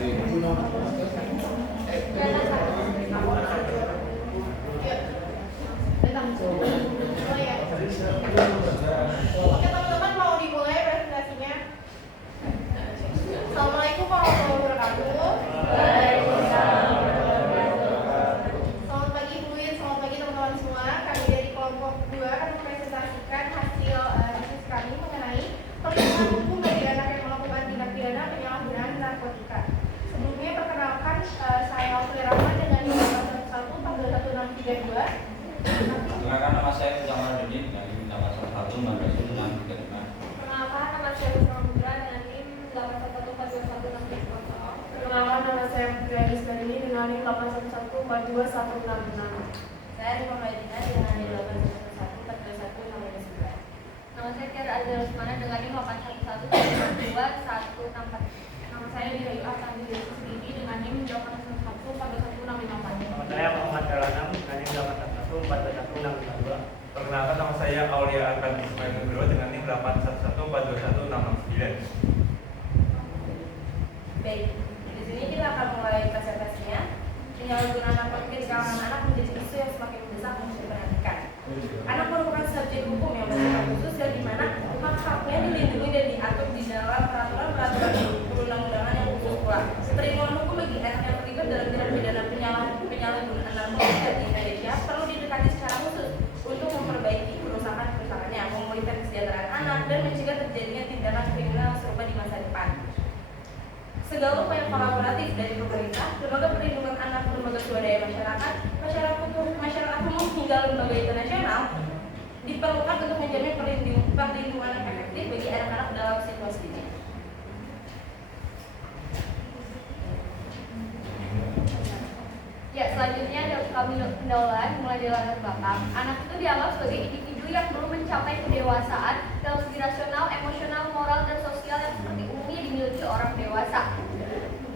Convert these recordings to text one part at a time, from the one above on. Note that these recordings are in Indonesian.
Oke teman-teman, mau dimulai presentasinya. Assalamualaikum warahmatullahi wabarakatuh. Selamat pagi Bu Win, selamat pagi teman-teman semua. Kami dari kelompok 2 akan mempresentasikan hasil diskusi kami mengenai perlindungan hukum bagi anak yang melakukan tindak pidana penyalahgunaan narkotika. Sebelumnya perkenalkan, saya Alfie Rahman dengan nomor 1141632. Perkenalkan, nama saya Jamal Deni dari nomor 11635. Perkenalkan, nama saya Rusma Putra dengan NIM 811421660. Perkenalkan, nama saya Putri Agis Garini dengan NIM 811421666. Saya Rima Maidina dengan NIM 811421659. Nama saya Tiara Azhar Rusmana dengan NIM 811421664. Nama saya Dirayu Artandi Desi Sedini dengan NIM 811421658. Nama saya Muhammad Elanam dengan NIM 811421652. Perkenalkan, nama saya Aulia Arkan Ismail Nugro dengan NIM 811421669. Baik, di sini kita akan mulai presentasinya. Penyalahgunaan narkotika di kalangan anak menjadi isu yang semakin mendesak untuk diperhatikan. Anak merupakan subjek hukum yang bersifat khusus dan di mana hak-haknya dilindungi dan diatur di dalam peraturan-peraturan perundang-undangan yang khusus pula. Perlindungan hukum bagi anak yang terlibat dalam tindak pidana penyalahgunaan narkotika di Indonesia perlu didekati secara khusus untuk memperbaiki kerusakan-kerusakannya, memulihkan kesejahteraan anak, dan mencegah terjadinya tindakan kriminal serupa di masa depan. Segala upaya kolaboratif dari pemerintah, lembaga perlindungan anak, lembaga swadaya masyarakat, masyarakat umum hingga lembaga internasional diperlukan untuk menjamin perlindungan yang efektif bagi anak-anak dalam situasi ini. Ya, selanjutnya kami pendahuluan mulai dari latar belakang. Anak itu dianggap sebagai individu yang belum mencapai kedewasaan dalam segi rasional, emosional, moral, dan sosial yang seperti umumnya dimiliki orang dewasa.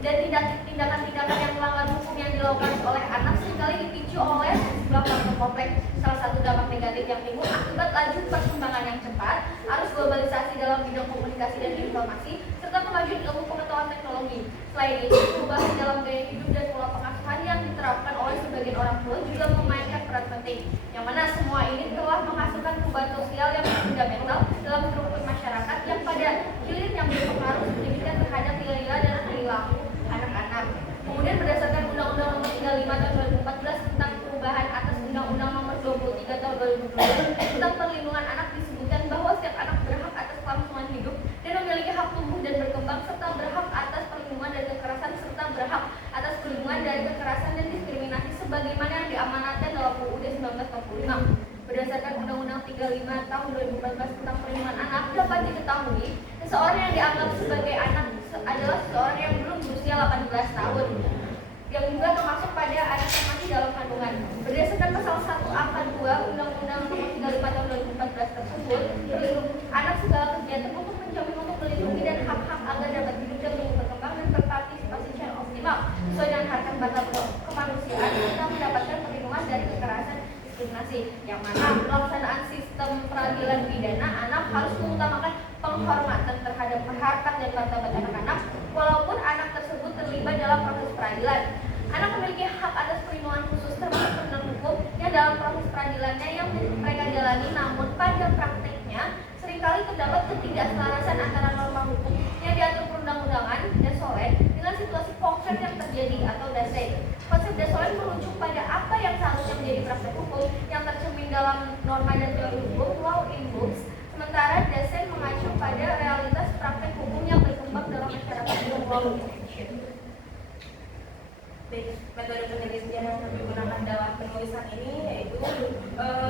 Dan tindakan-tindakan yang melanggar hukum yang dilakukan oleh anak seringkali dipicu oleh sejumlah faktor kompleks. Salah satu dampak negatif yang timbul akibat laju perkembangan yang cepat, arus globalisasi dalam bidang komunikasi dan informasi, serta kemajuan ilmu pengetahuan teknologi. Selain itu, perubahan dalam gaya hidup dan pola pengasuhan yang diterapkan oleh sebagian orang tua juga memainkan peran penting, yang mana semua ini telah menghasilkan perubahan sosial yang fundamental dalam struktur masyarakat yang pada akhirnya berpengaruh signifikan terhadap nilai-nilai dan perilaku anak-anak. Kemudian berdasarkan Undang-Undang Nomor 35 Tahun 2014 tentang perubahan atas Undang-Undang Nomor 23 Tahun 2012 tentang perlindungan anak disebutkan bahwa setiap anak berhak atas kelangsungan hidup dan memiliki hak tumbuh dan berkembang, serta berhak atas perlindungan dari kekerasan, serta berhak atas perlindungan dari kekerasan dan diskriminasi sebagaimana yang diamanatkan dalam UUD 1945. Berdasarkan Undang-Undang 35 Tahun 2014 tentang perlindungan anak, dapat diketahui seseorang yang dianggap sebagai anak adalah seseorang yang belum berusia 18 tahun, yang juga termasuk pada anak yang masih dalam kandungan. Berdasarkan pasal 1 angka 2 Undang-Undang Nomor 35 Tahun 2014 tersebut, perlindungan anak segala kegiatan untuk menjamin untuk melindungi dan hak-hak agar dapat hidup dan berkembang dan berpartisipasi secara optimal sesuai dengan harkat martabat kemanusiaan serta mendapatkan perlindungan dari kekerasan diskriminasi, yang mana pelaksanaan sistem peradilan pidana anak harus mengutamakan penghormatan terhadap harkat dan martabat anak-anak walaupun anak tersebut terlibat dalam proses peradilan. Anak memiliki hak atas perlindungan khusus termasuk perlindungan hukum yang dalam proses peradilannya yang mereka jalani, namun pada prakteknya seringkali terdapat ketidakselarasan antara norma hukum yang diatur perundang-undangan (desolen) dengan situasi konkret yang terjadi atau dasar. Konsep desolen merujuk pada apa yang seharusnya menjadi praktek hukum yang tercermin dalam norma dan teori hukum (law in books), sementara dasar mengacu pada realitas praktek hukum yang berkembang dalam masyarakat law in. Metode penelitian yang kami gunakan dalam penulisan ini yaitu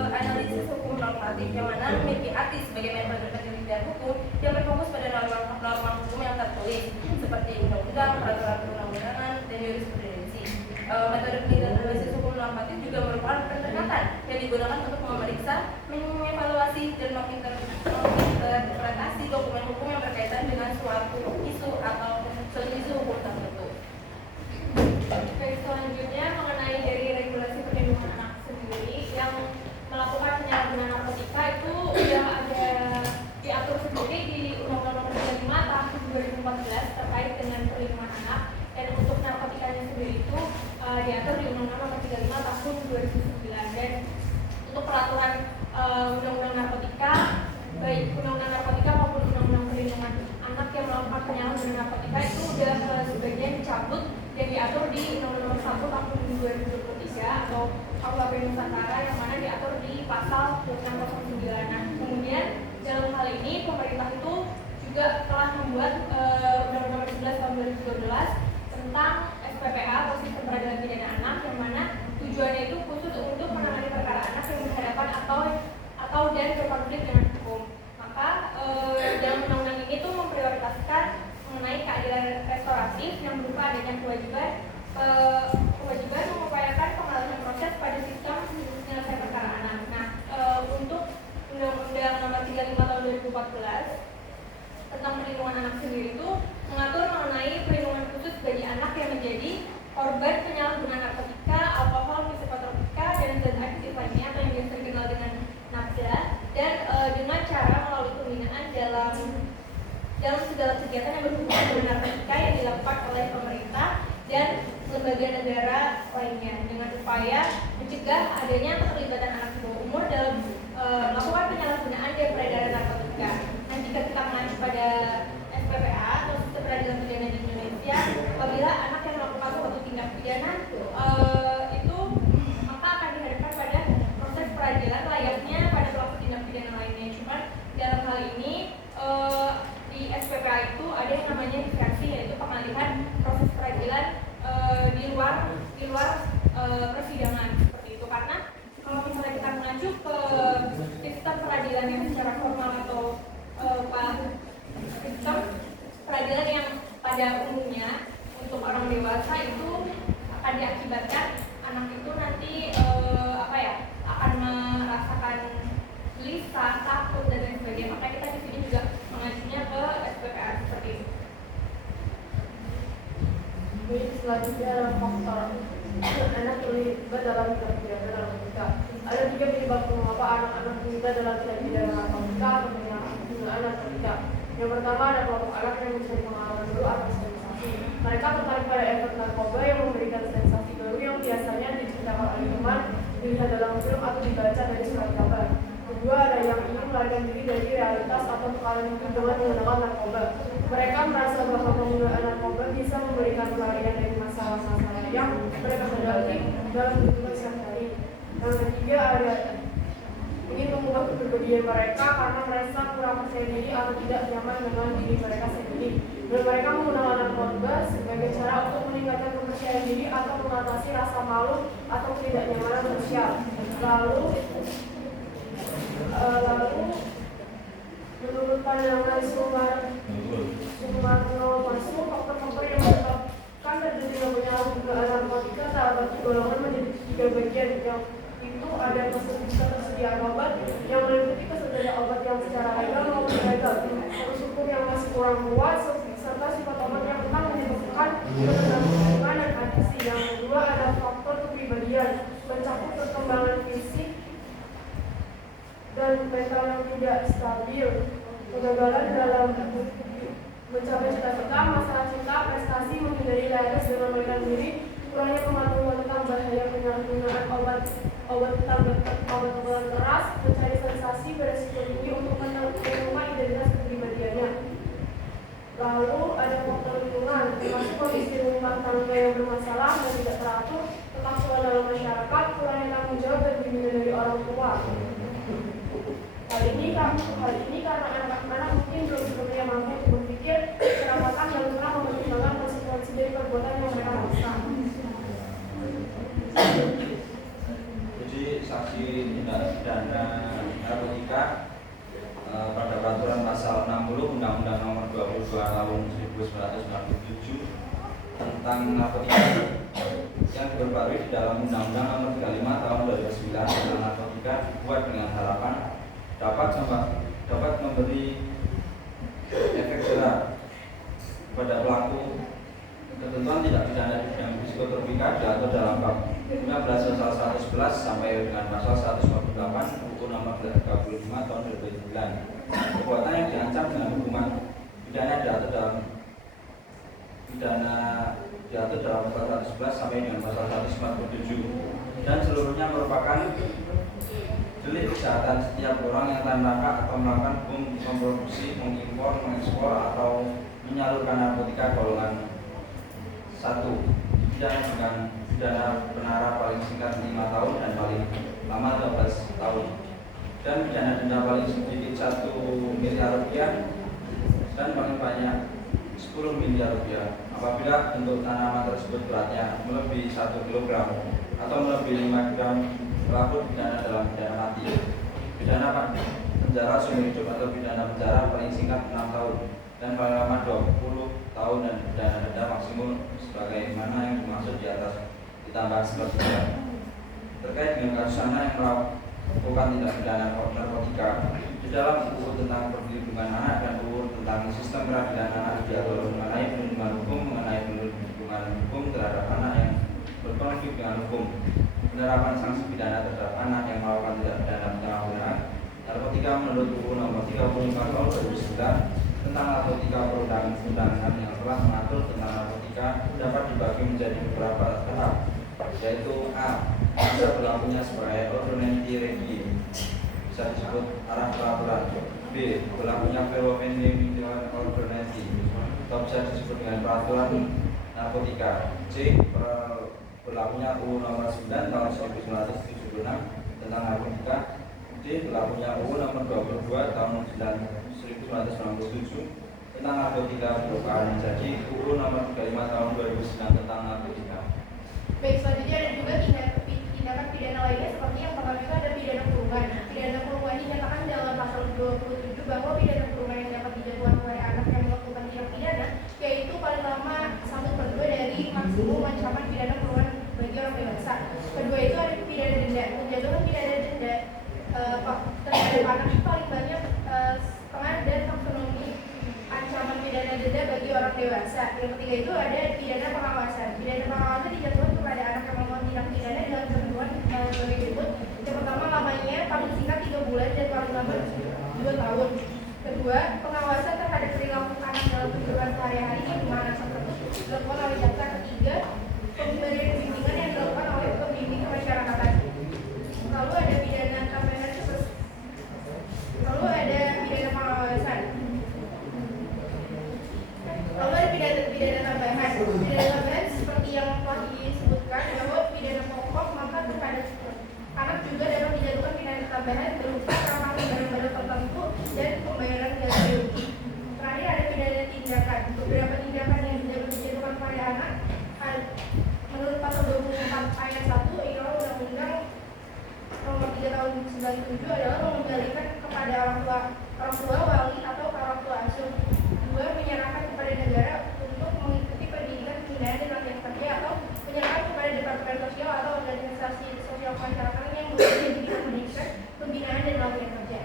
analisis hukum normatif, yang mana memiliki arti sebagai metode penelitian hukum yang berfokus pada norma hukum yang tertulis seperti undang-undang, peraturan perundang-undangan, dan jurisprudensi. Metode penelitian analisis hukum normatif juga merupakan pendekatan yang digunakan untuk memeriksa, mengevaluasi, dan menginterpretasi dokumen hukum yang berkaitan dengan suatu isu atau suatu isu hukum tertentu. Oke, selanjutnya mengenai dari regulasi perlindungan anak sendiri yang melakukan penyalahgunaan narkotika itu sudah ada diatur sendiri di Undang-Undang Nomor 35 Tahun 2014 terkait dengan perlindungan anak, dan narkotika itu udah sebagian dicabut dan diatur di Undang-Undang Nomor 1 Tahun 2023 atau KUHP Nusantara yang mana diatur di pasal 609. Nah, kemudian dalam hal ini pemerintah itu juga telah membuat Undang-Undang Nomor 11 Tahun 2013 tentang SPPA atau Sistem Peradilan Pidana Anak, yang mana tujuannya itu khusus untuk menangani perkara anak yang berhadapan atau dan berkonflik dengan hukum. Maka dalam undang-undang ini tuh memprioritaskan mengenai keadilan restoratif yang berupa adanya kewajiban mengupayakan pengalihan proses pada sistem penyelesaian perkara anak. Nah, untuk Undang-Undang Nomor 35 Tahun 2014 tentang perlindungan anak sendiri itu mengatur mengenai perlindungan khusus bagi anak yang menjadi korban penyalahgunaan narkotika, alkohol, psikotropika, dan zat aktif lainnya atau yang biasa dikenal dengan nafsa, dan dengan cara melalui pembinaan dalam segala kegiatan yang berhubungan dengan narkotika yang dilakukan oleh pemerintah dan lembaga negara lainnya, dengan upaya mencegah adanya keterlibatan anak di bawah umur dalam melakukan penyalahgunaan dan peredaran narkotika. Nah, jika kita mengacu pada SPPA atau Sistem Peradilan Pidana di Indonesia, apabila anak yang melakukan suatu tindak pidana itu maka akan dihadapkan pada proses peradilan layaknya pada pelaku tindak pidana lainnya. Cuman dalam hal ini di SPPA itu ada yang namanya diferensi, yaitu pengalihan proses peradilan di luar persidangan seperti itu. Karena kalau misalnya kita mengacu ke sistem peradilan yang secara formal atau sistem peradilan yang pada umumnya untuk orang dewasa itu akan diakibatkan anak itu nanti akan merasakan gelisah, takut dan lain sebagainya. Maka kita di sini juga mengajunya ke SPPA seperti itu. Jadi selanjutnya adalah faktor anak terlibat dalam tindak pidana narkotika. Ada 3 penyebab mengapa anak-anak terlibat dalam tindak pidana narkotika atau penggunaan narkotika. Yang pertama ada kelompok anak yang mencari pengalaman baru atau sensasi. Mereka tertarik pada efek narkoba yang memberikan sensasi baru yang biasanya diceritakan oleh teman, dilihat dalam film atau dibaca dari surat kabar. Kedua, ada yang ingin melarikan diri dari realitas atau tekanan hidup dengan menggunakan narkoba. Mereka merasa bahwa penggunaan narkoba bisa memberikan pelarian dari masalah-masalah yang mereka hadapi dalam kehidupan sehari-hari. Yang ketiga, ada ingin mengubah kepribadian mereka karena merasa kurang percaya diri atau tidak nyaman dengan diri mereka sendiri. Dan mereka menggunakan narkoba sebagai cara untuk meningkatkan kepercayaan diri atau mengatasi rasa malu atau ketidaknyamanan sosial. Lalu menurut pandangan Sumarno Masu, faktor-faktor yang menyebabkan terjadinya penyalahgunaan narkotika dapat digolongkan menjadi 3 bagian. Yang itu ada ketersediaan obat yang meliputi ketersediaan obat yang secara legal maupun ilegal, proses hukum yang masih kurang kuat, serta sifat obat yang rentan menyebabkan ketergantungan dan adiksi. Yang kedua ada faktor kepribadian, mencakup perkembangan fisik dan mental yang tidak stabil, kegagalan dalam mencapai cita-cita, masalah cinta, prestasi, menghindari laras dengan melarikan diri, kurangnya pengetahuan tentang bahaya penyalahgunaan obat-obatan keras, mencari sensasi, beresiko tinggi untuk menemukan identitas kepribadiannya. Lalu ada faktor lingkungan, termasuk kondisi rumah tangga yang bermasalah dan tidak teratur, kekasuhan dalam masyarakat, kurangnya tanggung jawab dan bimbingan dari orang tua. Hal ini karena anak-anak mungkin belum sepenuhnya mampu untuk berpikir secara matang dan pernah mempertimbangkan konsekuensi dari perbuatan yang mereka lakukan. Jadi saksi tindak pidana narkotika pada peraturan pasal 60 Undang-Undang Nomor 22 Tahun 1997 tentang narkotika yang diperbarui di dalam Undang-Undang Nomor 35 Tahun 2009 tentang narkotika dibuat dengan harapan dapat memberi efek jerah pada pelaku. Ketentuan tindak pidana di bidang psikotropika diatur dalam bab 15 pasal 111 sampai dengan pasal 148 Buku Nomor 35 Tahun 2009. Perbuatan yang diancam dengan hukuman pidana diatur dalam pasal 111 sampai dengan pasal 147 dan seluruhnya merupakan delik kejahatan setiap orang yang tanpa atau melakukan memproduksi, mengimpor, mengekspor atau menyalurkan narkotika golongan 1 dipidana dengan pidana penjara paling singkat 5 tahun dan paling lama 12 tahun, dan pidana denda paling sedikit 1 miliar rupiah dan paling banyak 10 miliar rupiah apabila bentuk tanaman tersebut beratnya melebihi 1 kilogram atau melebihi 5 gram. Pelaku pidana dalam pidana mati, pidana penjara seumur hidup atau pidana penjara paling singkat 6 tahun dan paling lama 20 tahun, dan pidana denda maksimum sebagaimana yang dimaksud di atas ditambah sepertiga. Terkait dengan kasus anak yang melakukan tindak pidana narkotika, di dalam UU tentang perlindungan anak dan UU tentang sistem peradilan anak diatur mengenai perlindungan hukum, mengenai perlindungan hukum terhadap anak yang berkonflik dengan hukum, penerapan sanksi pidana terhadap anak yang melakukan tindak pidana penyalahgunaan narkotika menurut UU Nomor 35 Tahun 2009 tentang narkotika perundang-undangan yang telah mengatur tentang narkotika dapat dibagi menjadi beberapa tahap, yaitu A. Masa berlakunya sebagai ordinary regime, bisa disebut arah peraturan. B. Berlakunya Proveniental ordinary atau bisa disebut dengan peraturan narkotika. C. Berlakunya UU Nomor 9 Tahun 1976 tentang narkotika. D. Berlakunya UU Nomor 22 Tahun 1997 tentang narkotika bukan. Jadi UU Nomor 35 Tahun 2009 tentang narkotika. Baik, selanjutnya ada juga tindakan pidana lainnya, seperti yang pertama itu ada pidana kurungan. Pidana kurungan dinyatakan dalam pasal 27 bahwa pidana kurungan yang dapat dijatuhkan kepada anak yang melakukan tindak pidana yaitu paling lama 1/2 dari maksimum ancaman pidana kurungan bagi orang dewasa. Kedua itu ada pidana denda. Menjatuhkan pidana denda terhadap anak itu paling banyak setengah dan maksimum ancaman pidana denda bagi orang dewasa. Yang ketiga itu ada pidana pengawasan. Pidana pengawasan dijatuhkan kepada anak yang melakukan tindak pidana dalam ketentuan sebagai berikut. Yang pertama, lamanya paling singkat 3 bulan dan paling lama 2 tahun. Kedua, pengawasan terhadap perilaku anak dalam kehidupan sehari-hari di mana anak tersebut dilakukan oleh jaksa. Ketiga, pemberian bimbingan yang dilakukan oleh pembimbing kemasyarakatan. Lalu ada pidana tambahan, lalu ada pidana pengawasan. Lalu ada pidana tambahan. Pidana tambahan seperti yang telah disebutkan bahwa pidana pokok maka terhadap anak juga dapat dijatuhkan pidana tambahan berupa keamanan barang-barang tertentu dan pembayaran ganti rugi. Terakhir ada pidana tindakan. Beberapa tindakan yang dapat dijatuhkan pada anak menurut pasal 24 ayat 1 Irau Undang-Undang Nomor 3 Tahun 97 adalah mengembalikan kepada orang tua wali atau orang tua asuh. 2. Menyerahkan kepada negara untuk mengikuti pendidikan, pembinaan dan latihan kerja, atau menyerahkan kepada departemen sosial atau organisasi sosial masyarakat yang bekerja di bidang pendidikan, pembinaan dan latihan kerja.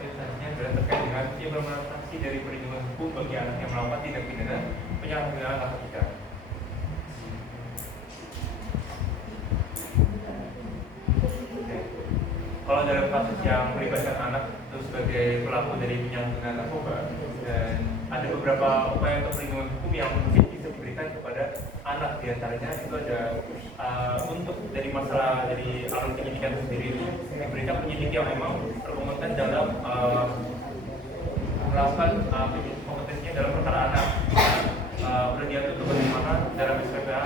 Selanjutnya adalah terkait dengan implementasi dari perlindungan hukum bagi anak yang melakukan tindak pidana penyalahgunaan narkotika. Kalau dalam kasus yang melibatkan anak itu sebagai pelaku dari penyalahgunaan narkoba, dan ada beberapa upaya untuk perlindungan hukum yang mungkin bisa diberikan kepada anak. Di antaranya itu ada untuk dari masalah dari alur penyidikan sendiri itu diberikan penyidik yang memang berkompeten dalam melakukan kompetensinya dalam perkara anak. Sudah diatur untuk bagaimana dalam SPPA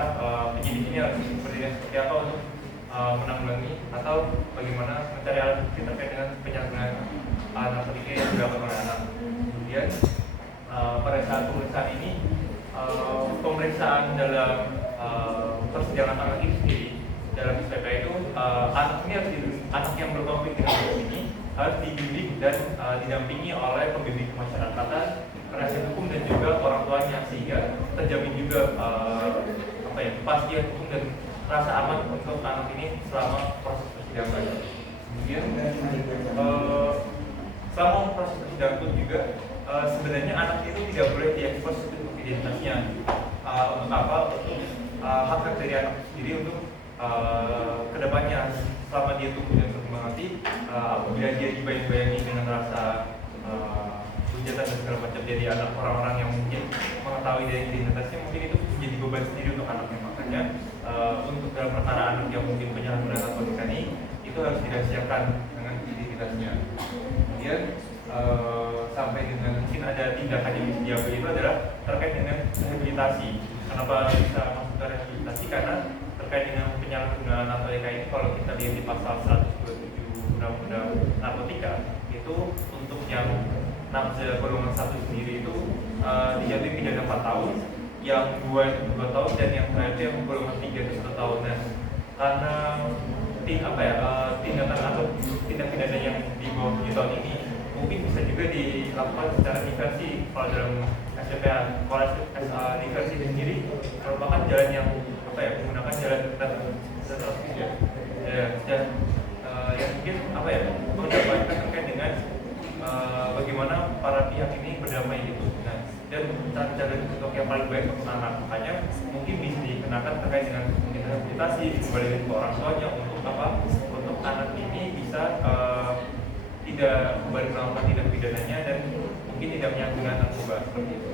penyidik ini harus seperti apa untuk menanggulangi atau bagaimana mencari alat bukti terkait dengan penyalahgunaan narkotika yang dilakukan oleh anak. Kemudian pada saat pemeriksaan ini, pemeriksaan dalam persidangan anak ini sendiri dalam SPPA itu anak yang berkonflik dengan kasus ini harus dibimbing dan didampingi oleh pembimbing kemasyarakatan, penasihat hukum dan juga orang tuanya, sehingga terjamin juga kepastian hukum dan rasa aman untuk anak ini selama proses persidangan. Kemudian selama proses persidangan pun juga sebenarnya anak itu tidak boleh diekspos untuk identitasnya. Untuk apa? Untuk hak dari anak sendiri untuk kedepannya selama dia tumbuh dan berkembang nanti, apabila dia dibayang-bayangi dengan rasa hujatan dan segala macam dari anak orang-orang yang mungkin mengetahui dari identitasnya, mungkin itu menjadi beban sendiri untuk anaknya. Makanya untuk dalam perkara anak yang mungkin penyalahgunaan narkotika ini itu harus dirahasiakan dengan identitasnya. Kemudian sampai dengan mungkin ada tindakan yang bisa diambil itu adalah terkait dengan rehabilitasi. Kenapa bisa masuk ke rehabilitasi? Karena terkait dengan penyalahgunaan narkotika ini, kalau kita lihat di pasal 127 Undang-Undang Narkotika itu untuk yang nafsa golongan 1 sendiri itu dijatuhi pidana 4 tahun, yang 2 tahun, dan yang terakhir yang golongan 3 itu 1 tahun. Nah, karena tindakan atau tindak pidana yang di bawah 7 tahun ini mungkin bisa juga dilakukan secara diversi. Kalau dalam SPPA, kalau diversi sendiri merupakan jalan yang menggunakan jalan yang mungkin mendapatkan terkait dengan bagaimana para pihak ini berdamai gitu. Nah, dan cara untuk yang paling baik untuk anak, makanya mungkin bisa dikenakan terkait dengan rehabilitasi, kembali ke orang tuanya untuk anak ini bisa tidak kembali melakukan tindak pidananya dan mungkin tidak menyalahgunakan narkoba seperti itu.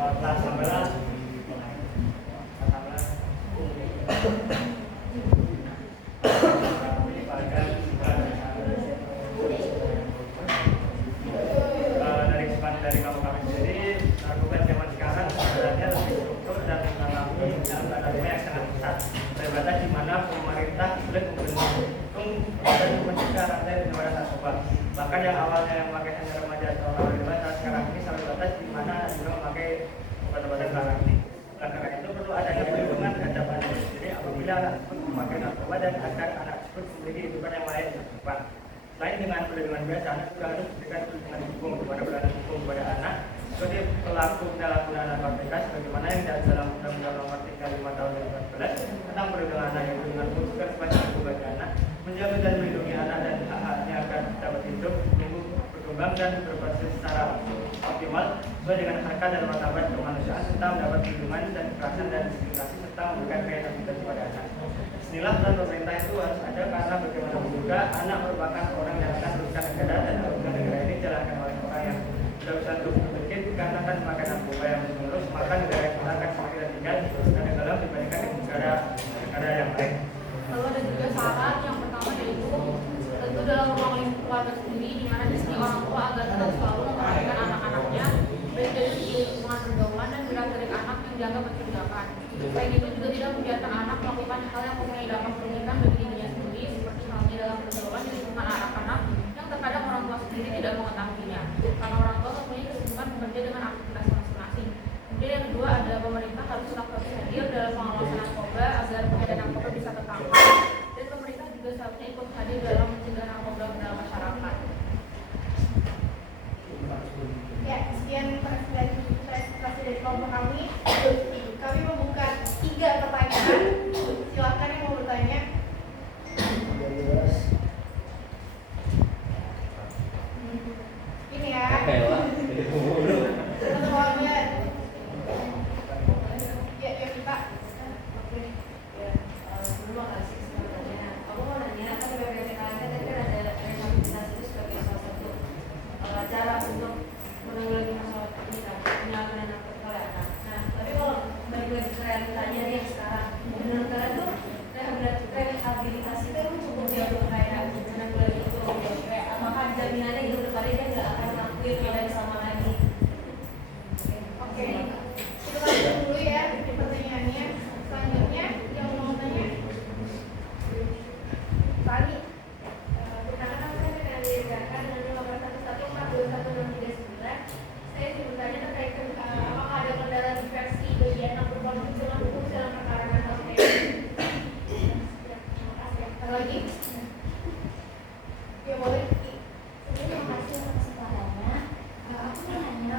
Kelas 11 dari kami sendiri, narkoba zaman sekarang sebenarnya lebih struktur dan mengalami algoritma yang sangat besar. Terbatas di mana pemerintah sulit menghitung dan mencegah rantai penyebaran narkoba. Bahkan yang awalnya yang memakai hanya remaja atau orang dewasa, sekarang ini sampai batas di mana juga memakai obat-obatan terlarang ini. Karena itu perlu adanya perlindungan terhadap anak sendiri apabila anak tersebut memakai narkoba dan agar anak tersebut memiliki kehidupan yang lain di depan. Selain dengan perlindungan biasa, anak juga harus diberikan perlindungan hukum kepada perlindungan hukum kepada anak seperti pelaku penyalahgunaan narkotika sebagaimana yang dalam Undang-Undang Nomor 35 Tahun 2014 tentang perlindungan anak yang dengan khususkan sepanjang bagi anak, menjamin dan melindungi anak dan hak-haknya agar dapat hidup, tumbuh, berkembang dan berproses secara optimal sesuai dengan harkat dan martabat kemanusiaan serta mendapat perlindungan dan kekerasan dan diskriminasi serta memberikan rehabilitasi kepada anak. Inilah peran pemerintah itu harus ada karena bagaimanapun juga anak merupakan orang yang akan merugikan negara dan merugikan negara ini dijalankan oleh orang yang tidak bisa untuk berpikir karena kan memakai narkoba yang terus maka negara kita akan semakin tinggal dan negara dibandingkan dengan negara yang lain. Lalu ada juga saran yang pertama yaitu tentu dalam ruang lingkup keluarga sendiri di mana di sini orang tua agar tetap selalu memperhatikan anak-anaknya baik dari segi lingkungan pergaulan dan gerak-gerik anak yang dianggap mencurigakan. Selain itu juga tidak membiarkan anak melakukan hal yang mempunyai dampak merugikan bagi dirinya sendiri seperti halnya dalam pergaulan di lingkungan anak-anak yang terkadang orang tua sendiri tidak mengetahuinya karena orang tua mempunyai kesibukan bekerja dengan aktivitas masing-masing. Kemudian yang kedua adalah pemerintah harus tetap hadir dalam pengawasan narkoba agar peredaran narkoba bisa tertangkap dan pemerintah juga seharusnya ikut hadir dalam mencegah narkoba dalam masyarakat. Ya, sekian presentasi dari kelompok kami. Kami membuka 3 pertanyaan. Silakan yang mau bertanya. Ini ya. Satu keluarga. Ya kita. Terima kasih sebenarnya. Aku mau nanya, kan BPPK tadi kan ada rehabilitasi itu sebagai salah satu cara untuk menanggulangi masalah ini kan, penyalahgunaan narkotika oleh anak. Nah, tapi kalau balik lagi ke realitanya nih sekarang, menurut kalian tuh rehabilitasi itu cukup ya untuk kayak menanggulangi itu, kayak apakah jaminannya gitu depannya dia nggak akan ngelakuin hal yang sama lagi? Oke. Kita lanjut dulu ya pertanyaannya. Selanjutnya yang mau tanya Tani. Pertama saya akan diadakan dengan nomor 1142163. Saya bertanya terkait apakah ada kendala diversi bagi anak berkonflik dengan hukum dalam perkara mental health. Ada lagi? Ya boleh. Terima kasih atas kesempatannya. Aku mau nanya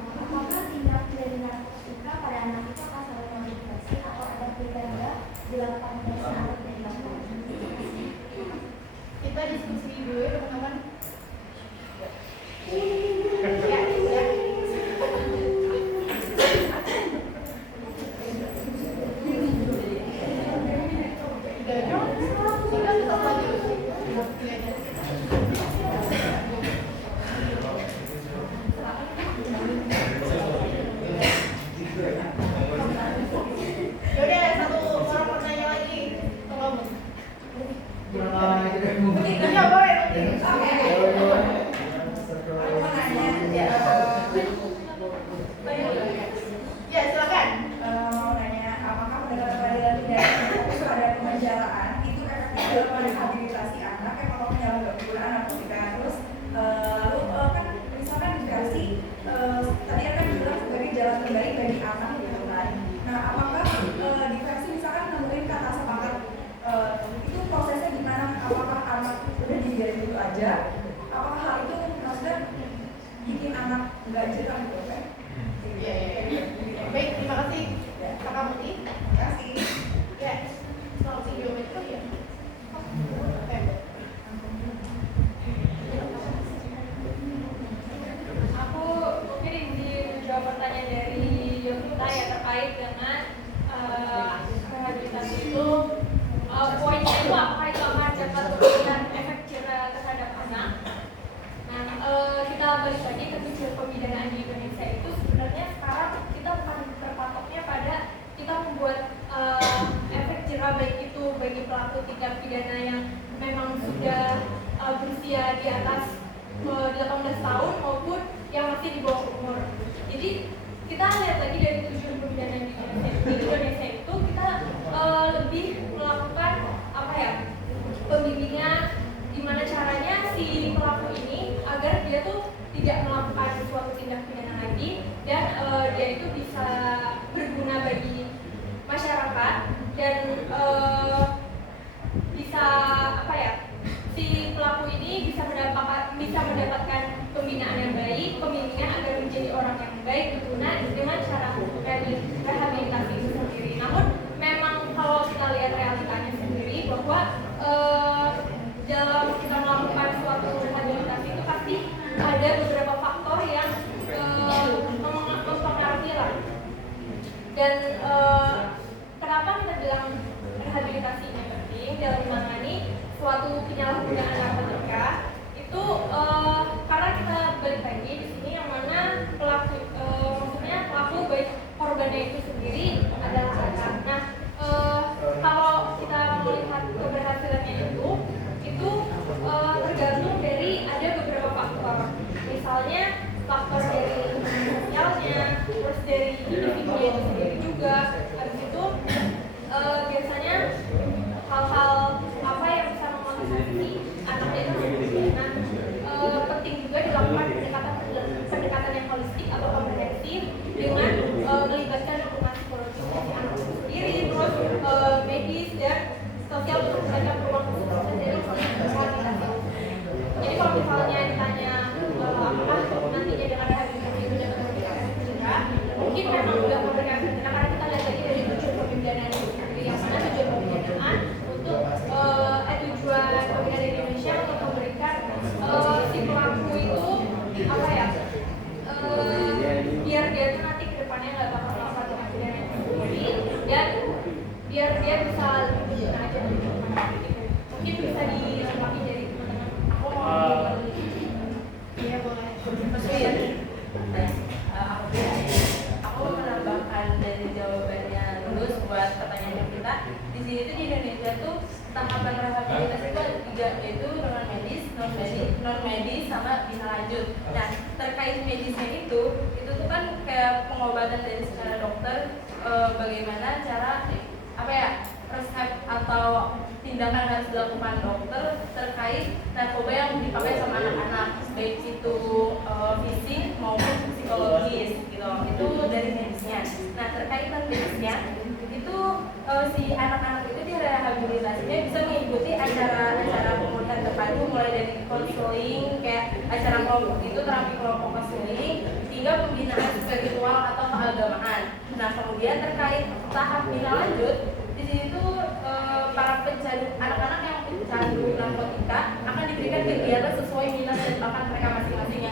apakah tindak pidana narkotika pada anak itu akan selalu modifikasi atau ada kriteria dilakukan pemeriksaan atau tindakan? Kita diskusi dulu ya teman-teman. 18 tahun maupun yang masih di bawah umur. Jadi kita lihat lagi dari tujuan pembinaan di Indonesia itu kita lebih melakukan apa ya, pembimbingan gimana caranya si pelaku ini agar dia tuh tidak melakukan suatu tindak pidana lagi dan dia itu bisa berguna bagi masyarakat dan bisa apa ya, si pelaku ini bisa mendapatkan pembinaan yang baik, pembimbingan agar menjadi orang yang baik berguna dengan cara rehabilitasi itu sendiri. Namun memang kalau kita lihat realitanya sendiri bahwa dalam kita melakukan suatu rehabilitasi itu pasti ada beberapa faktor yang mempengaruhi lah. Dan kenapa kita bilang rehabilitasi ini penting dalam menangani suatu penyalahgunaan narkotika itu karena kita balik lagi di sini yang mana pelaku maksudnya pelaku baik korbannya itu sendiri adalah anak. Nah kalau kita melihat keberhasilannya itu tergantung dari ada beberapa faktor, misalnya faktor dari sosialnya, terus dari individunya itu sendiri juga. Habis itu biasanya hal-hal apa yang bisa memotivasi anaknya itu sendiri. Nah penting juga dilakukan pendekatan yang holistik atau komprehensif dengan melibatkan dukungan psikologis dari anak itu sendiri, terus medis dan sosial untuk mereka perubahan khusus dari rehabilitasi. Jadi kalau misalnya ditanya apakah nantinya dengan rehabilitasi itu dapat memberikan efek jerah, mungkin memang sudah memberikan efek jerah karena kita lihat lagi dari tujuan pembinaan itu sendiri, yang mana tujuan pembinaan untuk tujuan pembinaan di Indonesia untuk memberikan si pelaku itu apa ya, biar dia tuh nanti kedepannya nggak bakal melakukan tindak pidana itu sendiri dan biar dia bisa lebih berguna aja di depan gitu. Mungkin bisa dilengkapi dari teman-teman. Aku mau iya boleh. Maksudnya aku menambahkan dari jawabannya Lulus buat pertanyaan kita. Di sini tuh di Indonesia tuh tahapan rehabilitasi itu ada 3, yaitu non medis sama bisa lanjut. Nah terkait medisnya itu tuh kan kayak pengobatan dari secara dokter, bagaimana cara apa ya, resep atau tindakan harus dilakukan dokter terkait narkoba yang dipakai sama anak-anak, baik itu fisik maupun psikologis gitu. Itu dari medisnya. Nah terkait non medisnya itu si anak-anak itu di rehabilitasinya bisa mengikuti acara pemulihan terpadu, mulai dari konseling kayak acara kelompok itu, terapi kelompok konseling, hingga pembinaan spiritual atau keagamaan. Nah kemudian terkait tahap bina lanjut, di sini tuh para pecandu, anak-anak yang pecandu narkotika akan diberikan kegiatan sesuai minat dan bakat mereka masing-masing,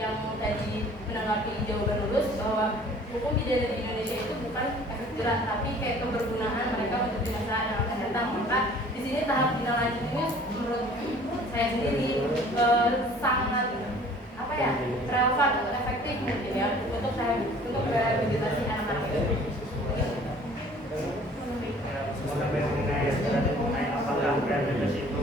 yang tadi menanggapi jawaban Lulus bahwa hukum pidana di Indonesia itu bukan efek jerah, tapi kayak kebergunaan mereka untuk di masa yang akan datang. Maka di sini tahap bina lanjut ini menurut saya sendiri sangat apa ya, relevan atau efektif mungkin ya untuk rehabilitasi anak-anak itu. Mengenai apakah rehabilitasi itu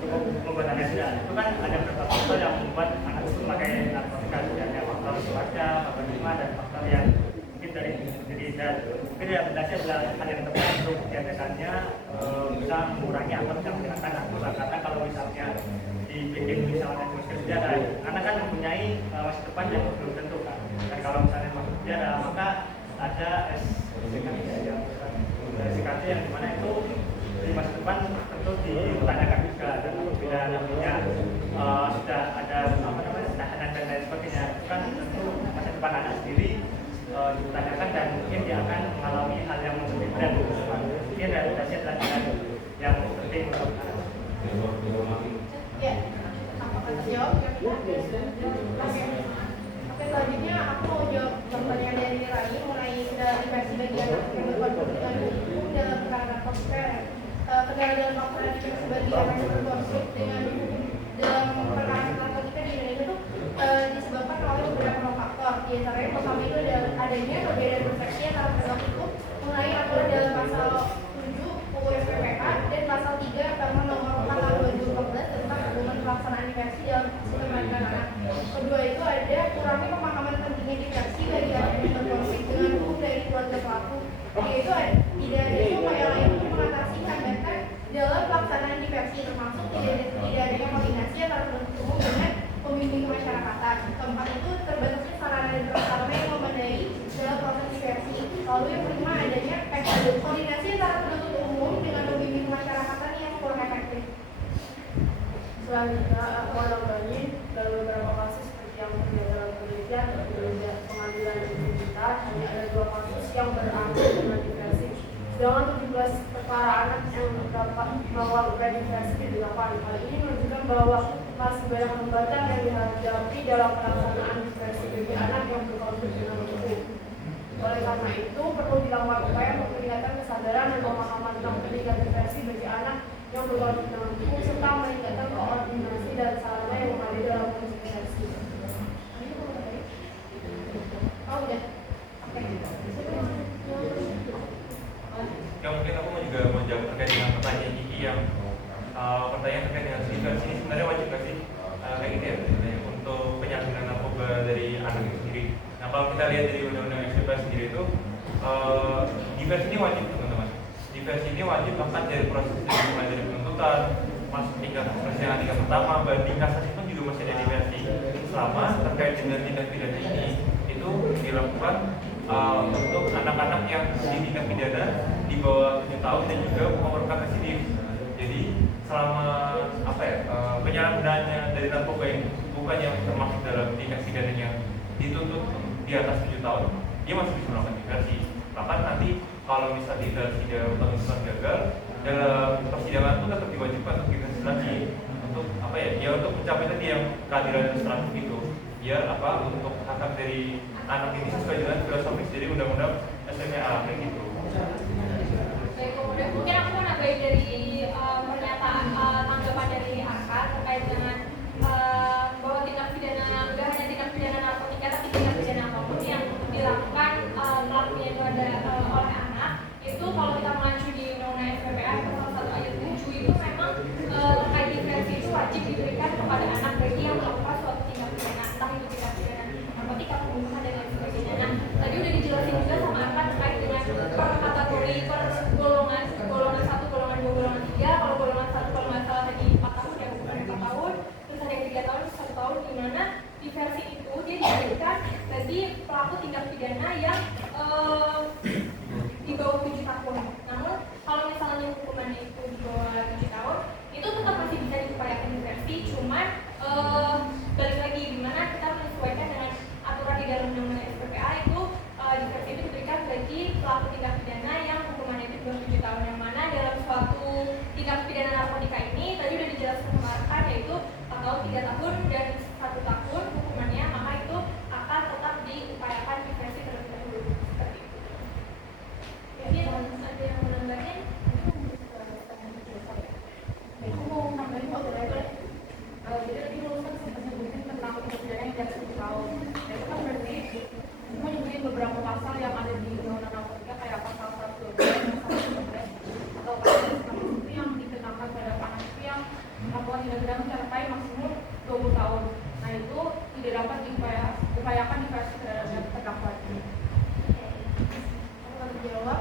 cukup membuat tidak, itu kan ada beberapa faktor yang membuat anak itu memakai narkotika. Ada faktor keluarga, faktor lima, dan faktor yang mungkin dari diri, dan mungkin rehabilitasi adalah hal yang tepat untuk biasakannya bisa mengurangi atau bisa menghilangkan narkoba. Karena kalau misalnya dibikin misalnya terus kerja, dan anak kan mempunyai masa depan yang belum tentu kan. Dan kalau misalnya masuk penjara, maka ada SKT yang dimana itu di masa depan tentu ditanyakan juga, dan apabila nantinya sudah ada tahanan dan lain sebagainya, itu kan tentu masa depan anak sendiri ditanyakan, dan mungkin dia akan mengalami hal yang lebih berat. Mungkin rehabilitasi adalah jalan yang penting untuk anak. Ya, apakah terjawab? Oke, selanjutnya aku mau jawab pertanyaan dari Rani mengenai versi bagian yang berkonflik dengan hukum dalam perkara narkotika. Kendala dalam melaksanakan versi bagian yang berkonflik dengan hukum dalam perkara narkotika di Indonesia itu disebabkan oleh beberapa faktor. Di antaranya pertama itu adanya perbedaan persepsi antara penegak hukum mengenai aturan dalam pasal 7 UU SPPK dan pasal 3 Permen Nomor 4 Tahun 2014 tentang hubungan pelaksanaan diversi dalam mempertahankan anak. Kedua itu ada kurangnya pemahaman pentingnya diversi bagi anak yang berkonflik dengan hukum dari keluarga pelaku. Yaitu tidak ada upaya lain untuk mengatasi hambatan dalam pelaksanaan diversi, termasuk tidak adanya koordinasi antara penuntut umum dengan pembimbing kemasyarakatan. Keempat itu terbatasnya sarana dan prasarana yang memadai dalam proses diversi. Lalu yang kelima adanya koordinasi antara penuntut umum dengan pembimbing kemasyarakatan yang kurang efektif. Selanjutnya, aku menambahi dalam beberapa kasus seperti yang terjadi dalam penelitian dan pengadilan integritas, hanya ada 2 kasus yang berakhir dengan diversi. Sedangkan 17 perkara anak yang dapat melakukan diversi dilakukan. Hal ini menunjukkan bahwa masih banyak hambatan yang dihadapi dalam pelaksanaan diversi bagi anak yang berkonflik dengan hukum. Oleh karena itu, perlu dilakukan upaya untuk meningkatkan kesadaran dan pemahaman tentang pendidikan diversi bagi anak yang berkonflik dengan hukum serta meningkatkan koordinasi dan sarana yang memadai dalam proses diversi. Oh udah. Oke. Ya mungkin aku juga mau jawab terkait dengan pertanyaan Kiki yang pertanyaan terkait dengan diversi ini sebenarnya wajib nggak sih kayak gitu ya sebenarnya untuk penyalahgunaan narkoba dari anak itu sendiri. Nah kalau kita lihat dari undang-undang SPP sendiri itu diversi ini wajib teman-teman. Diversi ini wajib bahkan dari proses mulai dari penuntutan masuk tingkat persidangan tingkat pertama, banding kasasi pun juga masih ada diversi. Selama terkait dengan tindak pidana ini itu dilakukan untuk anak-anak yang di tindak pidana di bawah 7 tahun dan juga memerlukan residiv. Jadi selama penyalahgunaannya dari narkoba ini bukan yang termasuk dalam tindak pidana yang dituntut di atas 7 tahun, dia masih bisa melakukan diversi. Bahkan nanti kalau misalnya diversi dalam tuntutan gagal, dalam persidangan itu tetap diwajibkan untuk diversi lagi untuk untuk mencapai tadi yang keadilan restoratif itu. Biar untuk hak dari anak ini sesuai dengan filosofis dari undang-undang SMEA kayak gitu. Baik, kemudian mungkin aku mau nambahin dari pernyataan tanggapan dari Arka terkait dengan bahwa tindak pidana nggak hanya tindak pidana narkotika tapi tindak pidana apapun yang dilakukan pelakunya itu ada oleh anak itu kalau kita mengacu di undang-undang SPPA pasal 1 ayat 7 itu memang terkait diversi itu wajib diberikan kepada anak bagi yang melakukan suatu tindak pidana, entah itu tindak pidana narkotika, pembunuhan dan lain sebagainya. Nah, tadi udah dijelasin juga sama Arka terkait dengan per kategori, per golongan 1, golongan 2, golongan 3. Kalau golongan 1 kalau nggak salah tadi 4 tahun ya, bukan 4 tahun, terus ada yang 3 tahun, 1 tahun, di mana diversi itu dia diberikan bagi pelaku tindak pidana yang di bawah 7 tahun. Namun kalau misalnya hukumannya itu di bawah 7 tahun, itu tetap masih bisa diupayakan diversi, cuman balik lagi dimana kita menyesuaikan dengan aturan di dalam undang-undang SPPA itu diversi itu diberikan bagi pelaku tindak pidana yang hukumannya itu di bawah 7 tahun, yang mana dalam suatu tindak pidana narkotika ini tadi udah dijelaskan kemarin yaitu atau 3 tahun dan 1 tahun hukumannya, maka itu akan tetap diupayakan diversi terlebih dahulu seperti itu. Mungkin ada yang menambahkan? Aku mau nambahin boleh. Jadi tadi lulusan sempat nyebutin tentang tindak pidana yang di atas 7 tahun. Itu kan berarti semua nyebutin beberapa pasal yang ada di undang-undang narkotika kayak pasal 112, pasal 13, atau pasal itu yang dikenakan pada anak itu yang melakukan tindak pidana mencapai maksimum 20 tahun. Nah itu tidak dapat diupayakan diversi terhadap terdakwa. Aku mau jawab.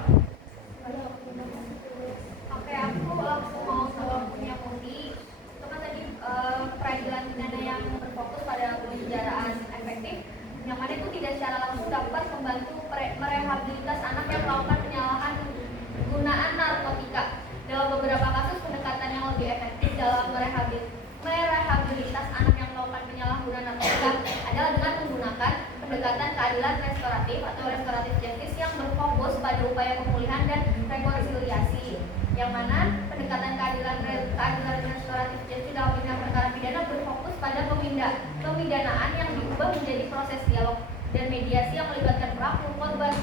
Oke, aku langsung mau ke punya Putih. Itu kan tadi peradilan pidana yang berfokus pada pemenjaraan efektif, yang mana itu tidak secara langsung dapat membantu merehabilitas anak yang melakukan penyalahan penggunaan narkotika. Dalam beberapa kasus pendekatan yang lebih efektif dalam merehabilitas anak yang melakukan penyalahgunaan narkotika adalah dengan menggunakan pendekatan keadilan restoratif atau restoratif justice yang berfokus pada upaya pemulihan dan rekonsiliasi, yang mana pendekatan keadilan restoratif justice dalam bidang perkara pidana berfokus pada pemidanaan yang diubah menjadi proses dialog dan mediasi yang melibatkan pelaku, korban,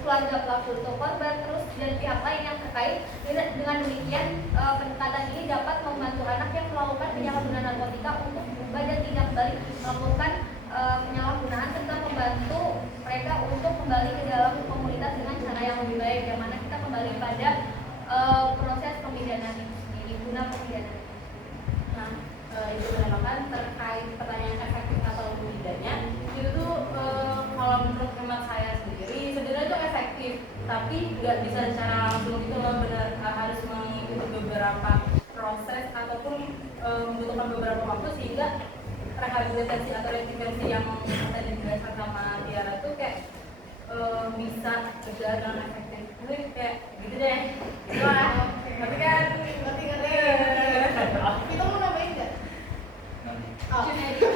keluarga pelaku atau korban, terus dan pihak lain yang terkait. Dengan demikian, pendekatan ini dapat membantu anak yang melakukan penyalahgunaan narkotika untuk berubah dan tidak kembali melakukan penyalahgunaan, serta membantu mereka untuk kembali ke dalam komunitas dengan cara yang lebih baik, yang mana kita kembali pada proses pemidanaan itu sendiri, guna pemidanaan. Nah, itu dinamakan rehabilitasi atau rediversi yang tadi dijelaskan sama Tiara tuh kayak bisa berjalan dengan efektif. Itu kayak gitu deh. Wah, tapi kan ngerti. Kita mau nambahin nggak? Nanti. Oh.